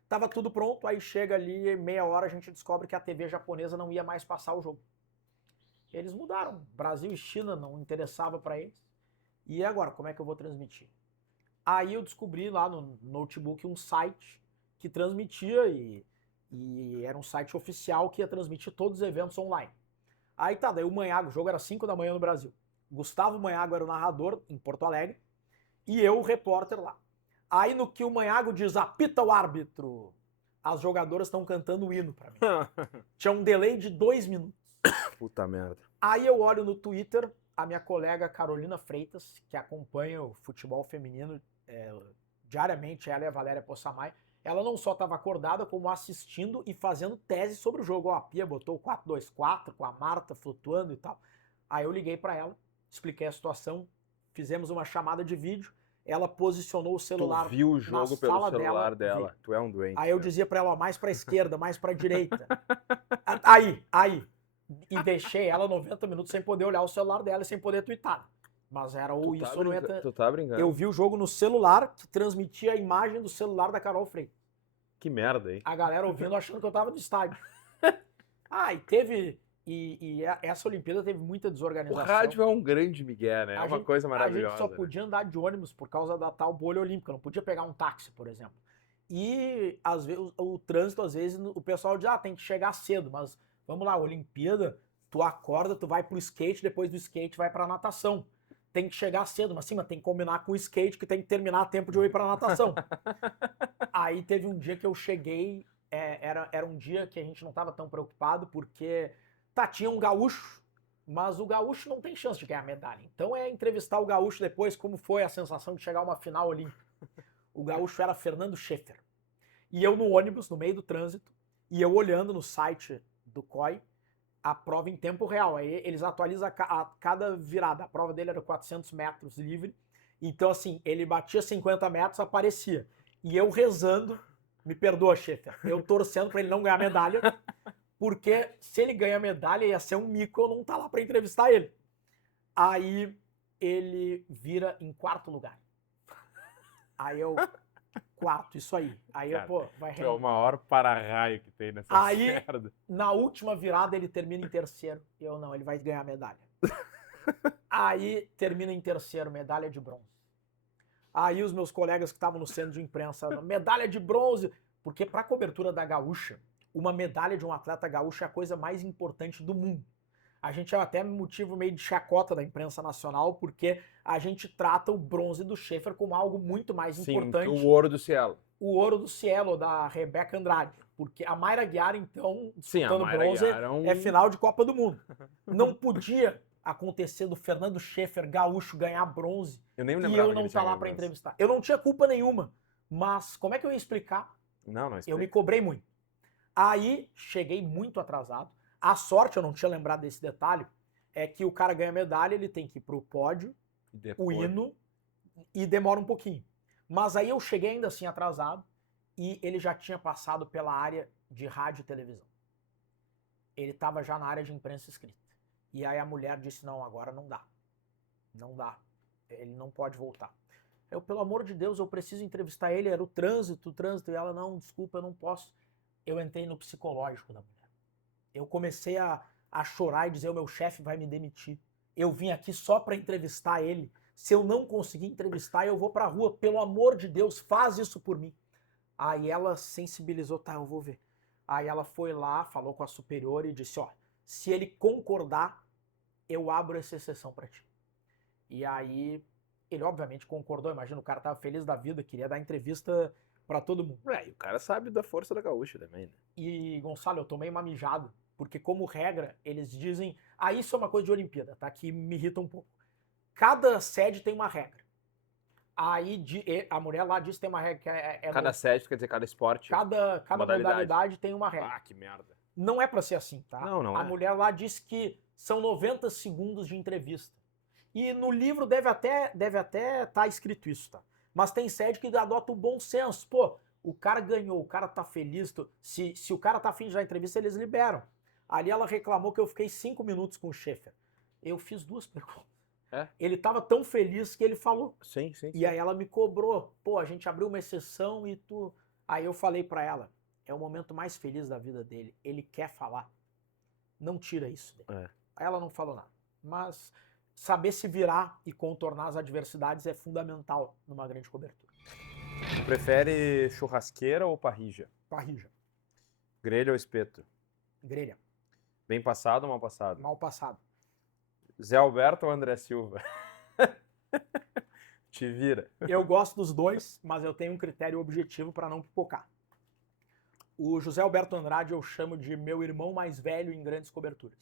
Tava tudo pronto, aí chega ali, meia hora, a gente descobre que a TV japonesa não ia mais passar o jogo. Eles mudaram. Brasil e China não interessava para eles. E agora, como é que eu vou transmitir? Aí eu descobri lá no notebook um site que transmitia e era um site oficial que ia transmitir todos os eventos online. Aí tá, daí o Manhago, o jogo era 5 da manhã no Brasil. Gustavo Manhago era o narrador em Porto Alegre e eu o repórter lá. Aí no que o Manhago diz, apita o árbitro, as jogadoras estão cantando o hino pra mim. Tinha um delay de 2 minutos. Puta merda. Aí eu olho no Twitter, a minha colega Carolina Freitas, que acompanha o futebol feminino diariamente, ela e a Valéria Possamay, ela não só estava acordada, como assistindo e fazendo tese sobre o jogo. Ó, a Pia botou o 4-2-4 com a Marta flutuando e tal. Aí eu liguei para ela, expliquei a situação, fizemos uma chamada de vídeo, ela posicionou o celular Tu viu o jogo pelo celular dela. Tu é um doente. Aí eu dizia para ela, ó, mais para esquerda, mais para direita. Aí. E deixei ela 90 minutos sem poder olhar o celular dela e sem poder twittar. Mas era ou isso ou não ia ter... Tu tá brincando? Eu vi o jogo no celular, que transmitia a imagem do celular da Carol Freitas. Que merda, hein? A galera ouvindo achando que eu tava no estádio. E teve... E essa Olimpíada teve muita desorganização. O rádio é um grande migué, né? É uma coisa maravilhosa. A gente só podia andar de ônibus por causa da tal bolha olímpica. Não podia pegar um táxi, por exemplo. E às vezes, o trânsito, às vezes, o pessoal diz, tem que chegar cedo. Mas vamos lá, Olimpíada, tu acorda, tu vai pro skate, depois do skate vai pra natação. Tem que chegar cedo, mas sim, mas tem que combinar com o skate que tem que terminar a tempo de eu ir pra natação. Aí teve um dia que eu cheguei, era um dia que a gente não tava tão preocupado, porque tinha um gaúcho, mas o gaúcho não tem chance de ganhar medalha. Então é entrevistar o gaúcho depois, como foi a sensação de chegar a uma final olímpica. O gaúcho era Fernando Schaeffer. E eu no ônibus, no meio do trânsito, e eu olhando no site do COI, a prova em tempo real. Aí eles atualizam a cada virada. A prova dele era 400 metros livre. Então, assim, ele batia 50 metros, aparecia. E eu rezando, me perdoa, Schaeffer, eu torcendo para ele não ganhar medalha, porque se ele ganha medalha ia ser um mico eu não tá lá para entrevistar ele. Aí ele vira em 4º lugar. Aí eu... 4, isso aí. Aí cara, eu, pô, vai é o maior para-raio que tem nessa merda. Na última virada ele termina em 3º. Eu não, ele vai ganhar medalha. Aí termina em 3º, medalha de bronze. Aí os meus colegas que estavam no centro de imprensa, medalha de bronze, porque pra cobertura da gaúcha, uma medalha de um atleta gaúcho é a coisa mais importante do mundo. A gente é até motivo meio de chacota da imprensa nacional, porque a gente trata o bronze do Schaeffer como algo muito mais importante. O ouro do Cielo. O ouro do Cielo, da Rebeca Andrade. Porque a Mayra Guiar, então, disputando bronze, é final de Copa do Mundo. Não podia acontecer do Fernando Schaeffer, gaúcho, ganhar bronze e eu não estar lá para entrevistar. Eu não tinha culpa nenhuma, mas como é que eu ia explicar? Não Eu me cobrei muito. Aí, cheguei muito atrasado. A sorte, eu não tinha lembrado desse detalhe, é que o cara ganha medalha, ele tem que ir pro pódio, o hino, e demora um pouquinho. Mas aí eu cheguei ainda assim atrasado e ele já tinha passado pela área de rádio e televisão. Ele estava já na área de imprensa escrita. E aí a mulher disse, não, agora não dá. Não dá. Ele não pode voltar. Eu, pelo amor de Deus, eu preciso entrevistar ele, era o trânsito. E ela, não, desculpa, eu não posso. Eu entrei no psicológico da mulher. Eu comecei a chorar e dizer, o meu chefe vai me demitir. Eu vim aqui só para entrevistar ele. Se eu não conseguir entrevistar, eu vou pra rua. Pelo amor de Deus, faz isso por mim. Aí ela sensibilizou, tá, eu vou ver. Aí ela foi lá, falou com a superior e disse, ó, se ele concordar, eu abro essa exceção pra ti. E aí ele obviamente concordou, imagina, o cara tava feliz da vida, queria dar entrevista pra todo mundo. E o cara sabe da força da gaúcha também, né? E, Gonçalo, eu tomei uma mijada, porque como regra, eles dizem, isso é uma coisa de Olimpíada, tá, que me irrita um pouco. Cada sede tem uma regra. Aí a mulher lá disse que tem uma regra que cada sede, quer dizer, cada esporte. Cada modalidade tem uma regra. Ah, que merda. Não é pra ser assim, tá? Não A mulher lá disse que são 90 segundos de entrevista. E no livro deve até tá escrito isso, tá? Mas tem sede que adota o bom senso. Pô, o cara ganhou, o cara tá feliz. Se o cara tá afim de dar entrevista, eles liberam. Ali ela reclamou que eu fiquei 5 minutos com o Schaefer. Eu fiz 2 perguntas. Ele tava tão feliz que ele falou. Sim. E aí ela me cobrou. Pô, a gente abriu uma exceção e tu... Aí eu falei pra ela, é o momento mais feliz da vida dele. Ele quer falar. Não tira isso dele. Aí ela não falou nada. Mas saber se virar e contornar as adversidades é fundamental numa grande cobertura. Tu prefere churrasqueira ou parrija? Parrija. Grelha ou espeto? Grelha. Bem passado ou mal passado? Mal passado. Zé Alberto ou André Silva? Te vira. Eu gosto dos dois, mas eu tenho um critério objetivo para não pipocar. O José Alberto Andrade eu chamo de meu irmão mais velho em grandes coberturas.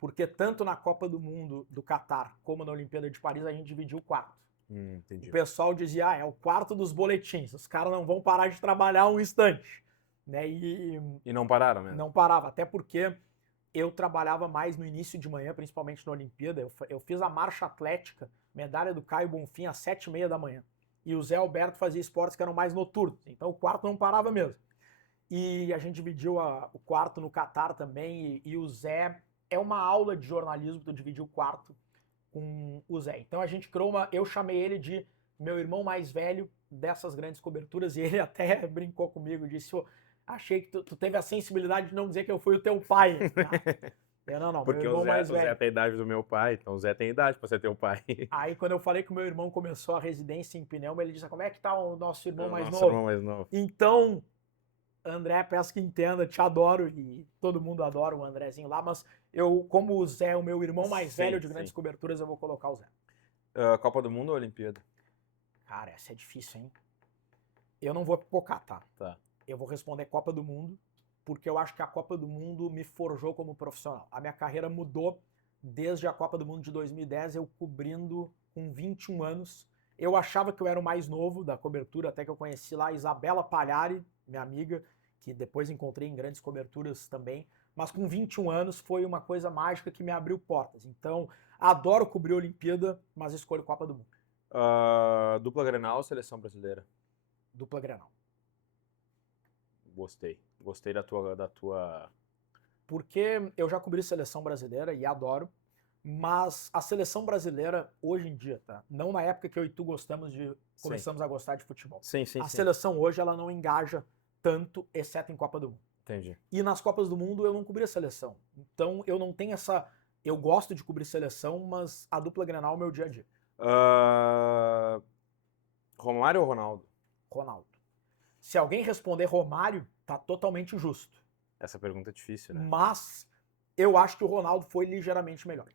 Porque tanto na Copa do Mundo do Catar como na Olimpíada de Paris a gente dividiu o quarto. Entendi. O pessoal dizia, é o quarto dos boletins, os caras não vão parar de trabalhar um instante. Né? E não pararam mesmo? Não parava, até porque eu trabalhava mais no início de manhã, principalmente na Olimpíada. Eu fiz a marcha atlética, medalha do Caio Bonfim, às 7h30 da manhã. E o Zé Alberto fazia esportes que eram mais noturnos. Então o quarto não parava mesmo. E a gente dividiu o quarto no Catar também. E o Zé... É uma aula de jornalismo, tu dividir o quarto com o Zé. Então a gente criou eu chamei ele de meu irmão mais velho dessas grandes coberturas. E ele até brincou comigo, disse... Achei que tu teve a sensibilidade de não dizer que eu fui o teu pai. Não, porque meu irmão mais velho. O Zé tem a idade do meu pai, então o Zé tem idade pra ser teu pai. Aí quando eu falei que o meu irmão começou a residência em Pneuma, ele disse, como é que tá o nosso irmão mais novo? Nosso irmão mais novo. Então, André, peço que entenda, te adoro e todo mundo adora o Andrezinho lá, mas como o Zé é o meu irmão mais velho de grandes coberturas, eu vou colocar o Zé. Copa do Mundo ou Olimpíada? Cara, essa é difícil, hein? Eu não vou pipocar, tá? Tá. Eu vou responder Copa do Mundo, porque eu acho que a Copa do Mundo me forjou como profissional. A minha carreira mudou desde a Copa do Mundo de 2010, eu cobrindo com 21 anos. Eu achava que eu era o mais novo da cobertura, até que eu conheci lá a Isabela Palhari, minha amiga, que depois encontrei em grandes coberturas também. Mas com 21 anos foi uma coisa mágica que me abriu portas. Então, adoro cobrir a Olimpíada, mas escolho Copa do Mundo. Dupla Grenal ou Seleção Brasileira? Dupla Grenal. Gostei da tua... Porque eu já cobri seleção brasileira e adoro, mas a seleção brasileira hoje em dia, tá? Não na época que eu e tu começamos a gostar de futebol. Sim. A seleção hoje, ela não engaja tanto, exceto em Copa do Mundo. Entendi. E nas Copas do Mundo eu não cobri a seleção. Então eu não tenho essa... Eu gosto de cobrir seleção, mas a dupla Grenal é o meu dia a dia. Romário ou Ronaldo? Ronaldo. Se alguém responder Romário, tá totalmente justo. Essa pergunta é difícil, né? Mas eu acho que o Ronaldo foi ligeiramente melhor.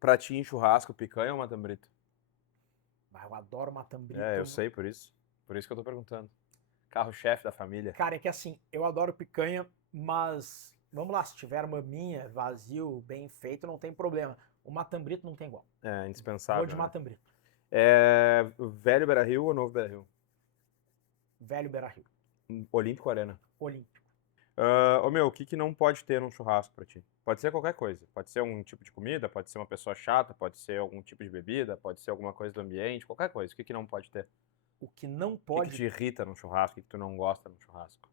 Pra ti, em churrasco, picanha ou matambrito? Eu adoro matambrito. Eu sei, por isso. Por isso que eu tô perguntando. Carro-chefe da família. Cara, é que assim, eu adoro picanha, mas vamos lá, se tiver maminha, vazio, bem feito, não tem problema. O matambrito não tem igual. É indispensável. Vou de matambrito. Velho Beira-Rio ou novo Beira-Rio? Velho Beira-Rio. Olímpico ou Arena? Olímpico. O que não pode ter num churrasco pra ti? Pode ser qualquer coisa. Pode ser um tipo de comida, pode ser uma pessoa chata, pode ser algum tipo de bebida, pode ser alguma coisa do ambiente, qualquer coisa. O que não pode ter? O que não pode... O que te irrita num churrasco, o que tu não gosta num churrasco?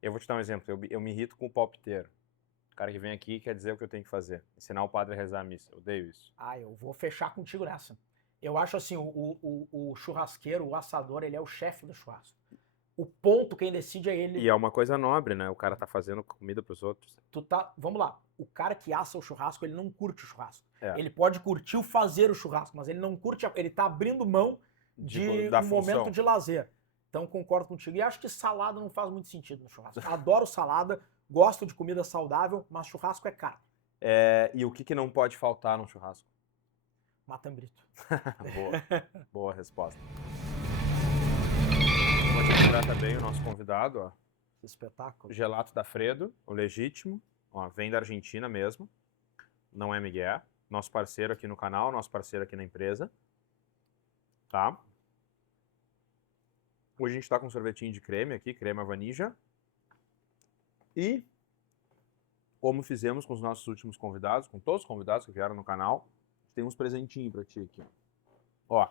Eu vou te dar um exemplo. Eu me irrito com o palpiteiro. O cara que vem aqui quer dizer o que eu tenho que fazer. Ensinar o padre a rezar a missa. Eu odeio isso. Eu vou fechar contigo nessa. Eu acho assim, o churrasqueiro, o assador, ele é o chefe do churrasco. O ponto, quem decide é ele. E é uma coisa nobre, né? O cara tá fazendo comida pros outros. Vamos lá, o cara que assa o churrasco, ele não curte o churrasco. É. Ele pode curtir o fazer o churrasco, mas ele não curte, ele tá abrindo mão Da um função. momento de lazer. Então concordo contigo. E acho que salada não faz muito sentido no churrasco. Adoro salada, gosto de comida saudável, mas churrasco é carne. E o que não pode faltar num churrasco? Matambrito. Boa resposta. Hoje a gente trata bem o nosso convidado, ó. Que espetáculo. Gelato da Fredo, o legítimo. Ó, vem da Argentina mesmo. Não é Miguel. Nosso parceiro aqui no canal, nosso parceiro aqui na empresa. Tá? Hoje a gente tá com um sorvetinho de creme aqui, crema vanilla. E, como fizemos com os nossos últimos convidados, com todos os convidados que vieram no canal, tem uns presentinhos pra ti aqui. Ó,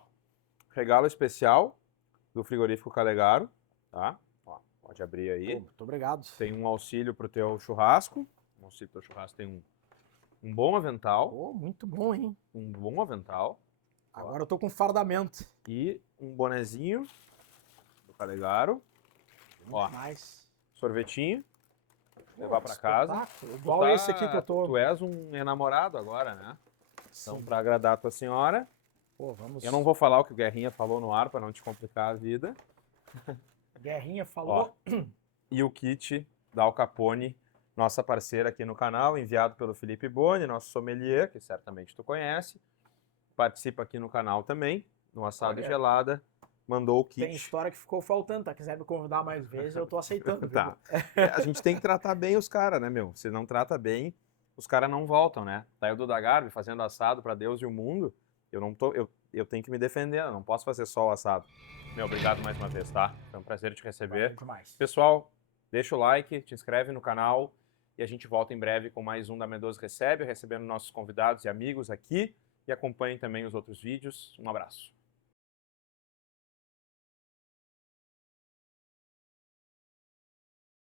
regalo especial do frigorífico Calegaro, tá? Ó, pode abrir aí. Pô, muito obrigado. Tem um auxílio pro teu churrasco. O auxílio pro teu churrasco tem um bom avental. Pô, muito bom, hein? Um bom avental. Agora eu tô com fardamento. E um bonezinho do Calegaro. Ó, Mais. sorvetinho. Pô, Levar pra casa. espetáculo. Igual esse aqui que eu tô. Tu és um enamorado agora, né? Então, Sim. pra agradar a tua senhora, Pô, vamos. eu não vou falar o que o Guerrinha falou no ar pra não te complicar a vida. Guerrinha falou. E o kit da Al Capone, nossa parceira aqui no canal, enviado pelo Felipe Boni, nosso sommelier, que certamente tu conhece. Participa aqui no canal também, no Assado Olha, Gelada. Mandou o kit. Tem história que ficou faltando, tá? Quiser me convidar mais vezes, eu tô aceitando. Tá. A gente tem que tratar bem os caras, né, meu? Se não trata bem, os caras não voltam, né? Tá aí o Duda Garbi fazendo assado pra Deus e o mundo. Eu tenho que me defender, eu não posso fazer só o assado. Meu, obrigado mais uma vez, tá? Foi um prazer te receber. Valeu demais. Pessoal, deixa o like, te inscreve no canal e a gente volta em breve com mais um da Mendoza Recebe, recebendo nossos convidados e amigos aqui. E acompanhem também os outros vídeos. Um abraço.